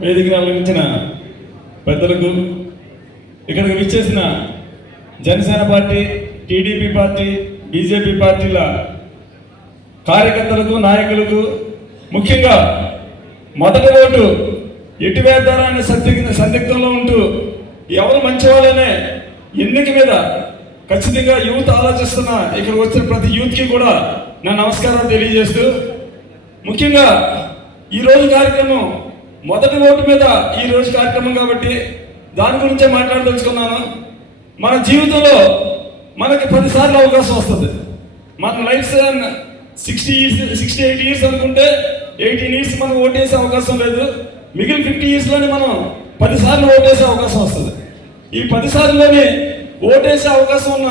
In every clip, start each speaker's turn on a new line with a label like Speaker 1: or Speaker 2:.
Speaker 1: వేదికను అలంకరించిన పెద్దలకు ఇక్కడికి విచ్చేసిన Janasena party TDP party BJP పార్టీల కార్యకర్తలకు నాయకులకు ముఖ్యంగా మొదటి ఓటు ఎటు వేద్దారా అనే సందిగ్ధ సందిగ్ధంలో ఉంటూ ఎవరు మంచివాళ్ళనే ఎన్నిక మీద ఖచ్చితంగా యూత్ ఆలోచిస్తున్న ఇక్కడ వచ్చిన ప్రతి యూత్కి కూడా నా నమస్కారాలు తెలియజేస్తూ ముఖ్యంగా ఈరోజు కార్యక్రమం మొదటి ఓటు మీద ఈ రోజు కార్యక్రమం కాబట్టి దాని గురించే మాట్లాడదలుచుకున్నాను మన జీవితంలో మనకి పదిసార్లు అవకాశం వస్తుంది. మన life sixty sixty eight years అనుకుంటే ఎయిటీన్ ఇయర్స్ మనం ఓటేసే అవకాశం లేదు. మిగిలిన ఫిఫ్టీ ఇయర్స్లోనే మనం పదిసార్లు ఓటేసే అవకాశం వస్తుంది. ఈ పదిసార్లులోనే ఓటేసే అవకాశం ఉన్న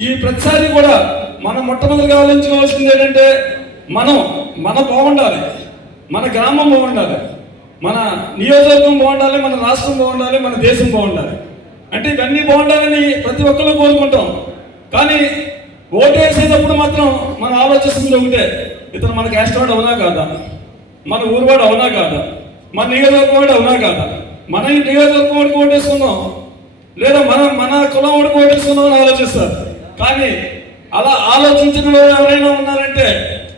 Speaker 1: ఈ ప్రతిసారి కూడా మనం మొట్టమొదటిగా ఆలోచించుకోవాల్సింది ఏంటంటే మనం మన బాగుండాలి. మన గ్రామం బాగుండాలి. మన నియోజకవర్గం బాగుండాలి మన రాష్ట్రం బాగుండాలి మన దేశం బాగుండాలి. అంటే ఇవన్నీ బాగుండాలని ప్రతి ఒక్కరు కోరుకుంటాం. కానీ ఓటు వేసేటప్పుడు మాత్రం మనం ఆలోచిస్తుంది ఒకటే ఇతను మన క్యాస్ట్ వాడు అవునా కాదా? మన ఊరువాడు అవునా కాదా? మన నియోజకవర్గం వాడు అవునా కాదా? మన నియోజకవర్గం వాడికి ఓటేసుకుందాం. లేదా మనం మన కులం వాడికి ఓటేసుకుందాం అని ఆలోచిస్తారు. కానీ అలా ఆలోచించిన వాళ్ళు ఎవరైనా ఉన్నారంటే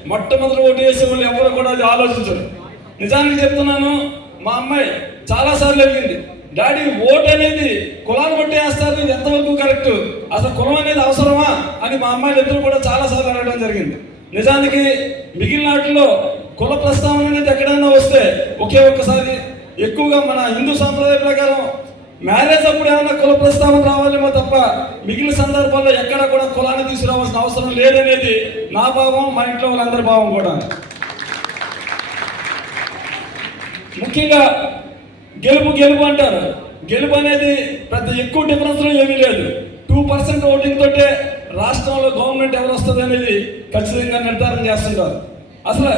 Speaker 1: మొట్టమొదటి ఓటు వేసే వాళ్ళు ఎవరు కూడా అది ఆలోచించరు. నిజానికి చెప్తున్నాను మా అమ్మాయి చాలా సార్లు వెళ్ళింది డాడీ ఓట్ అనేది కులాన్ని బట్టి వేస్తారు ఇది ఎంతవరకు కరెక్ట్? అసలు కులం అనేది అవసరమా? అని మా అమ్మాయిలు ఇద్దరు కూడా చాలా సార్లు అడగడం జరిగింది. నిజానికి మిగిలిన వాటిలో కుల ప్రస్తావన అనేది ఎక్కడైనా వస్తే ఒకే ఒక్కసారి ఎక్కువగా మన హిందూ సాంప్రదాయ ప్రకారం మ్యారేజ్ అప్పుడు ఏమైనా కుల ప్రస్తావన రావాలేమో తప్ప మిగిలిన సందర్భాల్లో ఎక్కడ కూడా కులాన్ని తీసుకురావాల్సిన అవసరం లేదనేది నా భావం మా ఇంట్లో వాళ్ళందరి భావం కూడా. ముఖ్యంగా గెలుపు గెలుపు అంటారు. గెలుపు అనేది పెద్ద ఎక్కువ డిఫరెన్స్ ఏమీ లేదు. టూ పర్సెంట్ ఓటింగ్ తోటే రాష్ట్రంలో గవర్నమెంట్ ఎవరు వస్తుంది అనేది ఖచ్చితంగా నిర్ధారణ చేస్తుంటారు. అసలు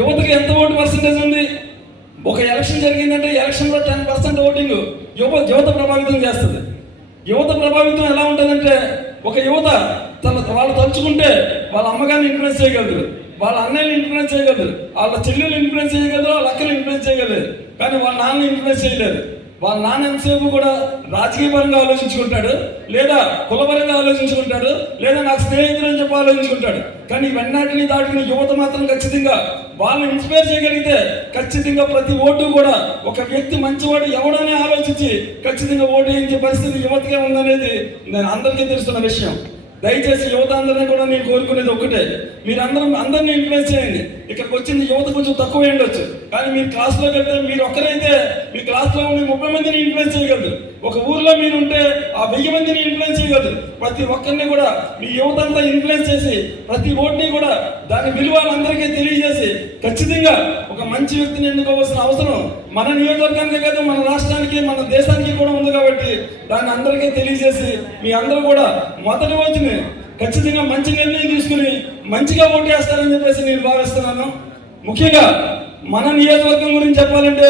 Speaker 1: యువతకి ఎంత ఓటు పర్సంటేజ్ ఉంది? ఒక ఎలక్షన్ జరిగిందంటే ఎలక్షన్లో టెన్ పర్సెంట్ ఓటింగ్ యువ యువత ప్రభావితం చేస్తుంది. యువత ప్రభావితం ఎలా ఉంటుందంటే ఒక యువత తన వాళ్ళు తలుచుకుంటే వాళ్ళ అమ్మగారిని ఇన్ఫ్లుయెన్స్ చేయగలరు వాళ్ళ అన్నయ్యని ఇన్ఫ్లుయెన్స్ చేయగలరు. వాళ్ళ చెల్లెలు ఇన్ఫ్లుయెన్స్ చేయగలరు వాళ్ళ అక్కలు ఇన్ఫ్లుయెన్స్ చేయగలరు. కానీ వాళ్ళ నాన్న ఇన్ఫ్లుయెన్స్ చేయలేరు వాళ్ళ నాన్న ఎంతసేపు కూడా రాజకీయపరంగా ఆలోచించుకుంటాడు లేదా కులపరంగా ఆలోచించుకుంటాడు లేదా నాకు స్నేహితులు అని చెప్పి ఆలోచించుకుంటాడు. కానీ ఇవన్నిటిని దాటిన యువత మాత్రం ఖచ్చితంగా వాళ్ళని ఇన్స్పైర్ చేయగలిగితే ఖచ్చితంగా ప్రతి ఓటు కూడా ఒక వ్యక్తి మంచివాడు ఎవడని ఆలోచించి ఖచ్చితంగా ఓటు వేయించే పరిస్థితి యువతకే ఉందనేది నేను అందరికీ తెలుస్తున్న విషయం. దయచేసి యువత అందరినీ కూడా నేను కోరుకునేది ఒక్కటే. మీరందరం అందరినీ ఇన్ఫ్లుయెన్స్ చేయండి. ఇక్కడికి వచ్చింది యువత కొంచెం తక్కువ ఉండొచ్చు. కానీ మీరు క్లాస్లో వెళ్తే మీరు ఒక్కరైతే మీ క్లాస్లో ఉండి ముప్పై మందిని ఇన్ఫ్లుయెన్స్ చేయగలరు. ఒక ఊర్లో మీరు ఉంటే ఆ వెయ్యి మందిని ఇన్ఫ్లుయెన్స్ చేయగలరు ప్రతి ఒక్కరిని కూడా మీ యువతంతా ఇన్ఫ్లుయెన్స్ చేసి ప్రతి ఓటుని కూడా దాని విలువ అందరికీ తెలియజేసి ఖచ్చితంగా ఒక మంచి వ్యక్తిని ఎన్నుకోవాల్సిన అవసరం మన నియోజకవర్గానికి కాదు మన రాష్ట్రానికి మన దేశానికి కూడా ఉంది కాబట్టి దాన్ని అందరికీ తెలియజేసి మీ అందరూ కూడా మొదటి రోజుని ఖచ్చితంగా మంచి నిర్ణయం తీసుకుని మంచిగా ఓటు వేస్తారని చెప్పేసి నేను భావిస్తున్నాను. ముఖ్యంగా మన నియోజకవర్గం గురించి చెప్పాలంటే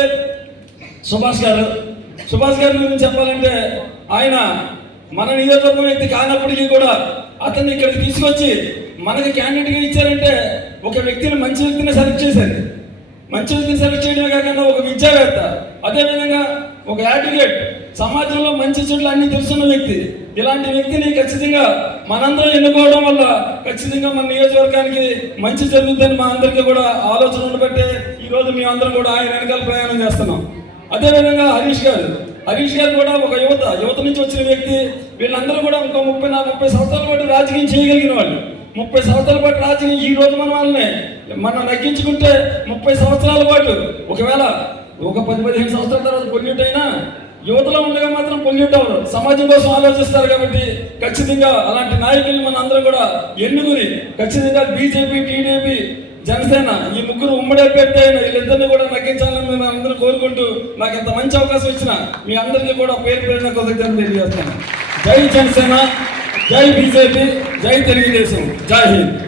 Speaker 1: సుభాష్ గారు సుభాష్ గారి గురించి చెప్పాలంటే ఆయన మన నియోజకవర్గం వ్యక్తి కానప్పటికీ కూడా అతన్ని ఇక్కడికి తీసుకొచ్చి మనకి క్యాండిడేట్గా ఇచ్చారంటే ఒక వ్యక్తిని మంచి వ్యక్తిని సెలెక్ట్ చేశారు. మంచి వ్యక్తిని సెలెక్ట్ చేయడమే కాకుండా ఒక విద్యావేత్త అదేవిధంగా ఒక యాడ్వకేట్ సమాజంలో మంచి చెట్లు అన్ని తెలుసున్న వ్యక్తి. ఇలాంటి వ్యక్తిని ఖచ్చితంగా మనందరం ఎన్నుకోవడం వల్ల ఖచ్చితంగా మన నియోజకవర్గానికి మంచి జరుగుతుందని మా అందరికీ కూడా ఆలోచన ఉండబట్టే ఈరోజు మేమందరం కూడా ఆయన వెనకాల ప్రయాణం చేస్తున్నాం. అదేవిధంగా హరీష్ గారు. హరీష్ గారు కూడా ఒక యువత యువత నుంచి వచ్చిన వ్యక్తి. వీళ్ళందరూ కూడా ఇంకో ముప్పై నాలుగు ముప్పై సంవత్సరాల పాటు రాజకీయం చేయగలిగిన వాళ్ళు. ముప్పై సంవత్సరాల పాటు రాజకీయం ఈ రోజు మన వాళ్ళని. మనం నగ్గించుకుంటే ముప్పై సంవత్సరాల పాటు ఒకవేళ ఒక పది పదిహేను సంవత్సరాల తర్వాత పొల్యూట్ అయినా యువతలో ఉండగా మాత్రం పొల్యూట్ అవ్వరు. సమాజం కోసం ఆలోచిస్తారు కాబట్టి ఖచ్చితంగా అలాంటి నాయకుల్ని మన అందరం కూడా ఎన్నుకుని ఖచ్చితంగా బీజేపీ టీడీపీ జనసేన ఈ ముగ్గురు ఉమ్మడి అభ్యర్థి అయిన వీళ్ళిద్దరిని కూడా నగ్గించాలని మేము అందరూ కోరుకుంటూ నాకు ఇంత మంచి అవకాశం ఇచ్చిన మీ అందరికీ కూడా పేరు పేరున కృతజ్ఞతలు తెలియజేస్తాను జై జనసేన జై బీజేపీ జై తెలుగుదేశం. జై హింద్.